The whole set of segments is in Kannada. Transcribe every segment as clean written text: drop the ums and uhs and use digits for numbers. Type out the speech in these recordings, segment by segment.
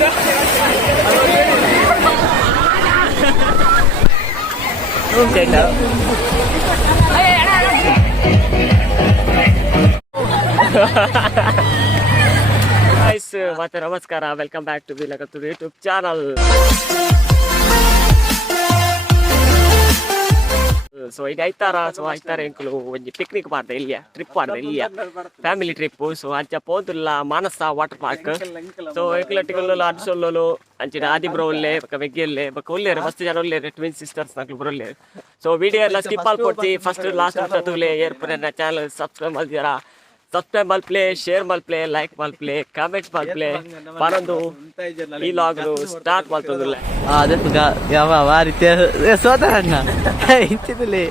ಗೈಸ್ ಮತ್ತೆ ನಮಸ್ಕಾರ, welcome back to YouTube channel. So ಈಗ ಐತಾರ ಎಂಕುಲು ಒಂಜಿ ಪಿಕ್ನಿಕ್ ಮಾಡ್ದೆ, ಇಲ್ಲಿಯ ಟ್ರಿಪ್ ಮಾಡ್ದೆ, ಇಲ್ಲಿಯ ಫ್ಯಾಮಿಲಿ ಟ್ರಿಪ್. ಸೊ ಅಂಚ ಪೋದುಲ್ಲ ಮಾನಸ ವಾಟರ್ ಪಾರ್ಕ್. ಸೊ ಎಕ್ಲಟ್ಟಿಗಳು ಅಡ್ಸೊಲ್ಲಲು ಅಂಚಿನ ಆದಿಬ್ರ ಒಳ್ಳೆ ಬೆಗ್ಗೆಲ್ಲೆ ಬಕ್ಕ ಒಳ್ಳೆರು ಮಸ್ತ್ ಜನ ಒಳ್ಳೆರು, ಟ್ವಿನ್ ಸಿಸ್ಟರ್ಸ್ ನಕ್ಲು ಬರೊಳ್ಳೆರು. ಸೊ ವಿಡಿಯೋ ಎಲ್ಲ ಸ್ಕಿಪ್ ಆಲ್ ಕೊಡ್ತಿ, ಫಸ್ಟ್ ಲಾಸ್ಟ್ ತೂಲೆ ಏರ್ಪುರ ಚಾನಲ್ ಸಬ್ಸ್ಕ್ರೈಬ್ ಮಾಡಿದಾರ. ಸಬ್ಸ್ಕ್ರೈಬ್ ಮಲ್ಪ್ಲೆ, ಶೇರ್ ಮಲ್ಪ್ಲೆ, ಲೈಕ್ ಮಲ್ಪ್ಲೆ, ಕಾಮೆಂಟ್ಸ್ ಮಲ್ಪ್ಲೆ ಪರೊಂದು ಈ ಲಾಗ್ ಸ್ಟಾರ್ಟ್ ಮಾಡ್ತದಿಲ್ಲ. ಯಾವ ರೀತಿ ಸೋದರಣ್ಣ ಇಂಚಿದಲ್ಲಿ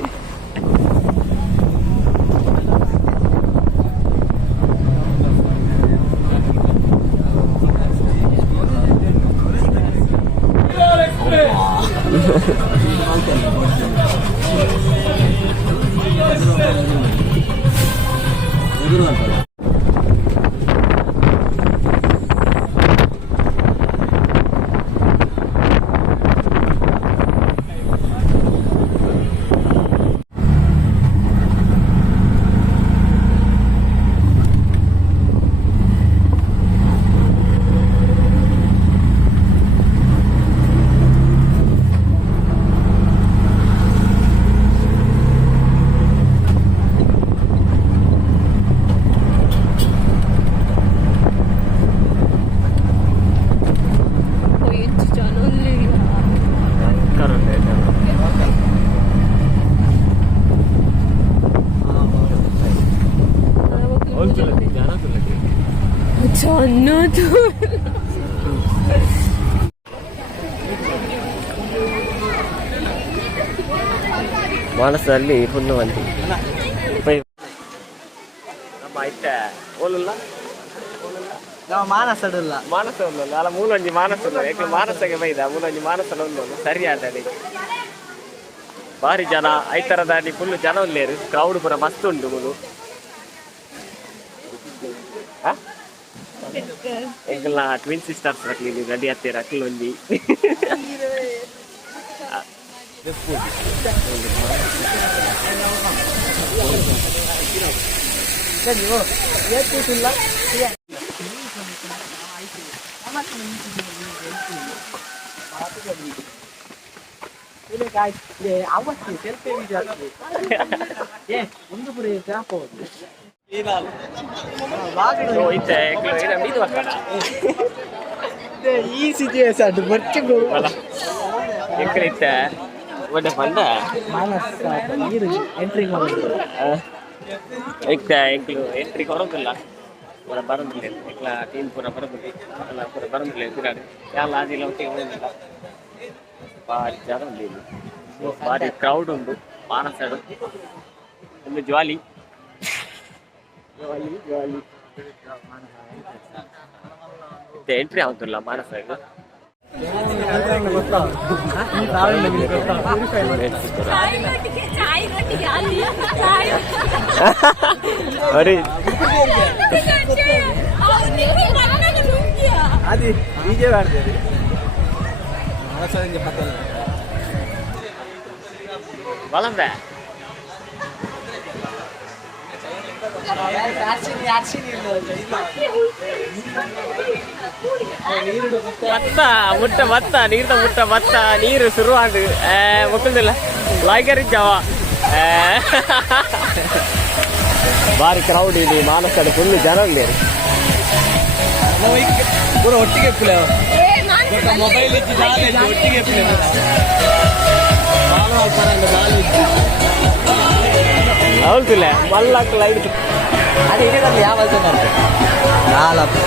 ಮಾನಸದಲ್ಲಿ ಫುಲ್ಲು ಮಂದಿ ಐತೆ ಓಲಲ್ಲ ಮಾನಸ ಮಾನಸ ಅಲ್ಲ ಮೂಲೊಂಜಿ ಮಾನಸ ಯಾಕೆ ಮಾನಸಗೆ ಬೈದ ಮೂಲೊಂಜಿ ಮಾನಸನ ಒಂದು ಸರಿ ಆದಾಡಿ ಭಾರಿ ಜನ ಐತರ ದಾಡಿ ಫುಲ್ ಜನ ಒಲ್ಲೇರು, ಕ್ರೌಡ್ ಪೂರ ಮಸ್ತ್ ಉಂಟು ಮುಲು. ಎಂಕಲ್ನ ಟ್ವಿನ್ ಸಿಸ್ಟರ್ಸ್ ರಕ್ಲಿ ರೆಡಿ ಹತ್ತಿರ ಅಕ್ಲಿ ಒಂಜಿ ಈ ಸಿಚುವೇಶನ್ ಬರ್ತಿಗೂ ಎಂಕಲಿತ್ತೆ ಒಳ್ಳೆ ಬಂದ ನೀರು ಎಂಟ್ರಿ ಮಾಡೋದು ಎಂಕ್ಲು ಎಂಟ್ರಿ ಕೊಡೋದಿಲ್ಲ, ಪೂರ ಬರೋದಿಲ್ಲ. ಎಂಕ್ಲ ಟೀಮ್ ಪೂರ ಬರೋದಿಲ್ಲ, ಎಲ್ಲ ಪೂರ ಬರೋದಿಲ್ಲ. ಎದುರಾಡಿ ಎಲ್ಲ ಆದಿಲ್ಲ ಒಟ್ಟಿಗೆ ಹೋಗೋದಿಲ್ಲ. ಭಾರಿ ಜನ ಉಂಟು ಇಲ್ಲಿ, ಭಾರಿ ಕ್ರೌಡ್ ಉಂಟು. ಮಾನಸಡು ಒಂದು ಜ್ವಾಲಿ ಎಂಟ್ರಿ ಆಗುತ್ತಿಲ್ಲ ಮಾನಸಡು. అది డీజే వాడతారు బలందా ಮತ್ತ ನೀರ್ದ ಮತ್ತ ನೀರು ಶುರುವಾದು ಮುಕ್ಕುದಿಲ್ಲ ಲಾಯ್ಕರಿದ್ದಾವ. ಭಾರಿ ಕ್ರೌಡ್ ಇದೆ ಮಾನಸಡು, ಫುಲ್ ಜನ ಉಂಡೇರು. ಪೂರ ಒಟ್ಟಿಗೆ ಮೊಬೈಲ್ ಒಟ್ಟಿಗೆ ಹೌದಿಲ್ಲ ಮಲ್ಲಕ್ ಲೈಟ್ ಅದು ಹಿಡಿಯೋದ್ರಲ್ಲಿ ಯಾವ ನಾಲ್ಕು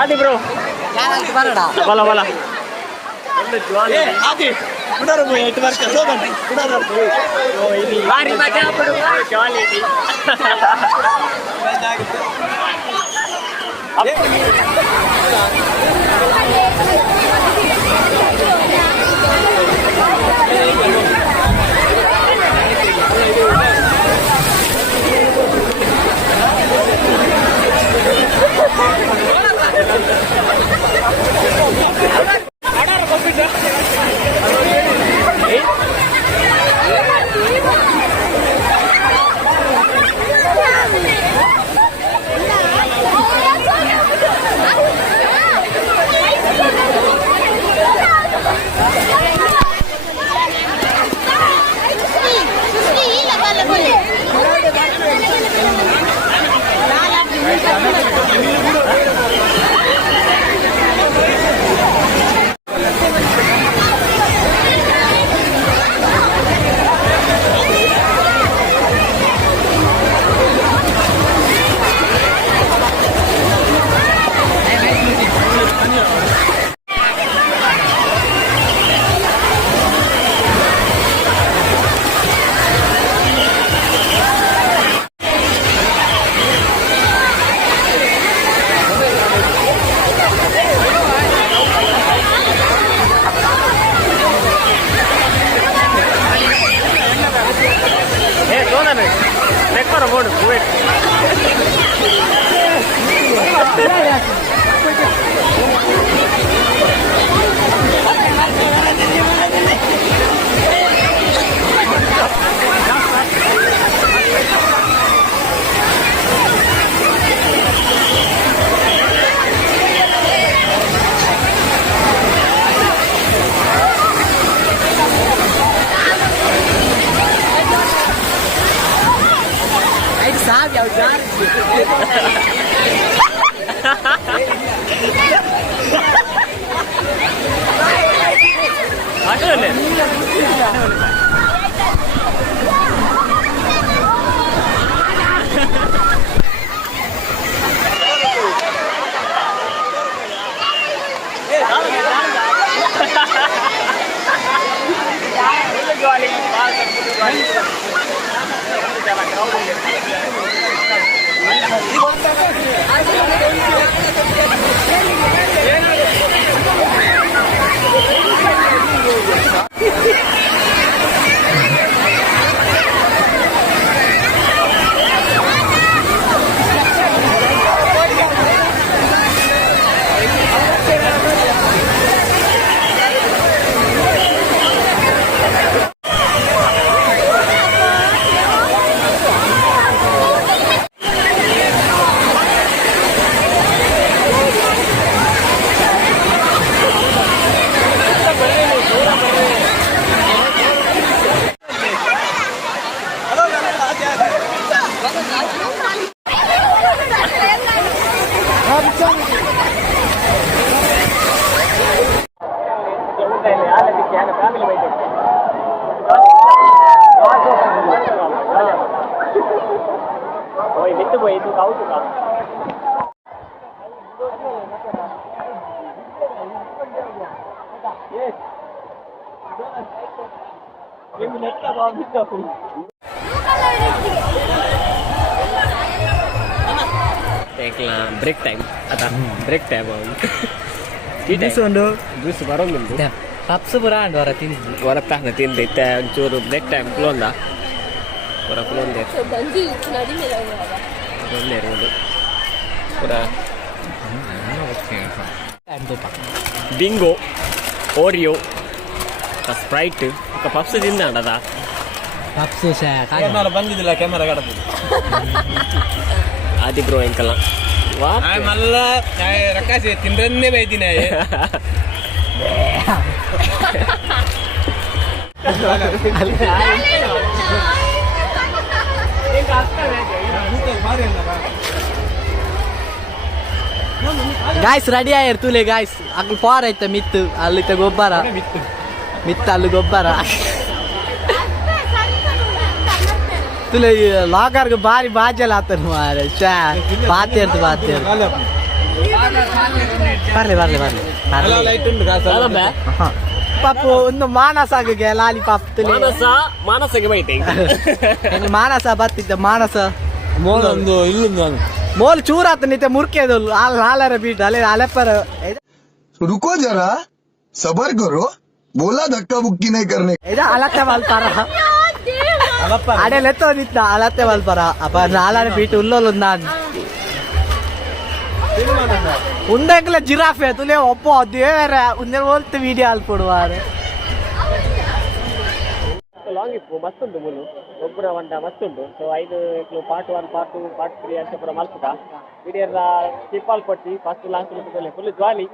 ಆದಿ ಬ್ರೋ ಬಲ ಬಲ ಒಂದು ಜ್ವಾಲಿ ಭಾರಿ ಮಜಾ ಪಡುವ ಜ್ವಾಲಿ ब्रेक टाइम आता ब्रेक टाइम ಜ್ಯೂಸ್ ಬರೋಂಗುಂಟು ಪಪ್ಸ್ ಬರಾಂಡ್ ಹೊರ ತಿಂದು ಹೊರತಾಗ ತಿಂದು ಒಂಚೂರು ಬ್ರೇಕ್ ಟೈಮ್ ಕುಲೊಂದ ಹೊರ ಕುಲೊಂದೆ ಒಂದು ಪೂರ ಬಿಂಗೋ ಓರಿಯೋ ಸ್ಪ್ರೈಟ್ ಪಪ್ಸ್ ತಿಂದ ಪಪ್ಸ್ ಬಂದಿದ್ದಿಲ್ಲ ಕ್ಯಾಮರಾ ಕಡದು ಆದಿ ಬ್ರೋ ಎಂಕಲ್ಲ ಮಲ್ಲ ರಕಾಸಿ ತಿಂದ್ರನ್ನೇ ಬೈದಿನ ಗಾಯ್ಸ್ ರೆಡಿ ಆಯ್ರು ತುಲೆ ಗಾಯ್ಸ್ ಅಲ್ಲಿ ಫಾರ್ ಐತೆ ಮಿತ್ತು ಅಲ್ಲಿ ಗೊಬ್ಬರ ಮಿತ್ತು ಅಲ್ಲಿ ಗೊಬ್ಬರ ತುಲೆ ಲಾಗರ್ಗೆ ಬಾರಿ ಬಾಜಲ್ ಆತನ ಮಾರೆ ಶಾ ಬಾತೇರ್ದು ಬರ್ಲಿ ಬರ್ಲಿ ಬರ್ಲಿ ಪಾಪು ಒಂದು ಮಾನಸಾಗೆ ಲಾಲಿಪಾಪ್ ತುಲೆ ಮಾನಸಗೆ ಬೈತೆ ಮಾನಸ ಬರ್ತಿದ್ದ ಮಾನಸ ಒಂದು ಇಲ್ಲೊಂದು ಮೋಲ್ ಚೂರ ಆತ ನಿತ್ಯ ಮುರ್ಕೆದೊಲ್ಲು ಹಾಲರ ಬೀಟ್ ಅಲ್ಲೇ ಅಲೆಪ್ಪರ रुको जरा सबर करो बोला धक्का बुक्की नहीं करने ಇದು ಅಲತ್ತೆ ಮಲ್ಪರ ಅಡೆಲೆತ್ತೋ ನಿತ್ತ ಅಲತ್ತೆ ಮಲ್ಪರ ಅಪ್ಪ ನಾಲರ ಬೀಟ್ ಉಲ್ಲೋಲು ನಾನು ಉಂಡೆಂಗ್ಲ ಜಿರಾಫೆ ತುಲೆ ಒಪ್ಪ ದೇವರ ಉಂದೆ ಹೋಲ್ತು ವಿಡಿಯೋ ಅಲ್ಪಡುವಾರೆ ಲಾಂಗ್ ಇಪ್ಪು ಮಸ್ತ್ ಉಂಟು ಮೂಲು ಒಬ್ಬರ ಒಂಟ ಮಸ್ತ್ ಉಂಟು ಸೊ ಐದು ಪಾರ್ಟ್ 1 ಪಾರ್ಟ್ 2 ಪಾರ್ಟ್ 3 ಅಂತ ಪೂರ ಮಲ್ಪುಟ ವಿಡಿಯೋದ ಸಿಂಪಲ್ ಕೊಟ್ಟಿ first last full jolly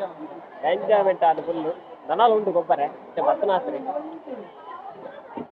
enjoyment ಆದ ಫುಲ್ಲು ದನಾಲು ಉಂಟು ಗೊಬ್ಬರ ಮತ್ತೆ ಬತ್ತನಾಸ್ರಿ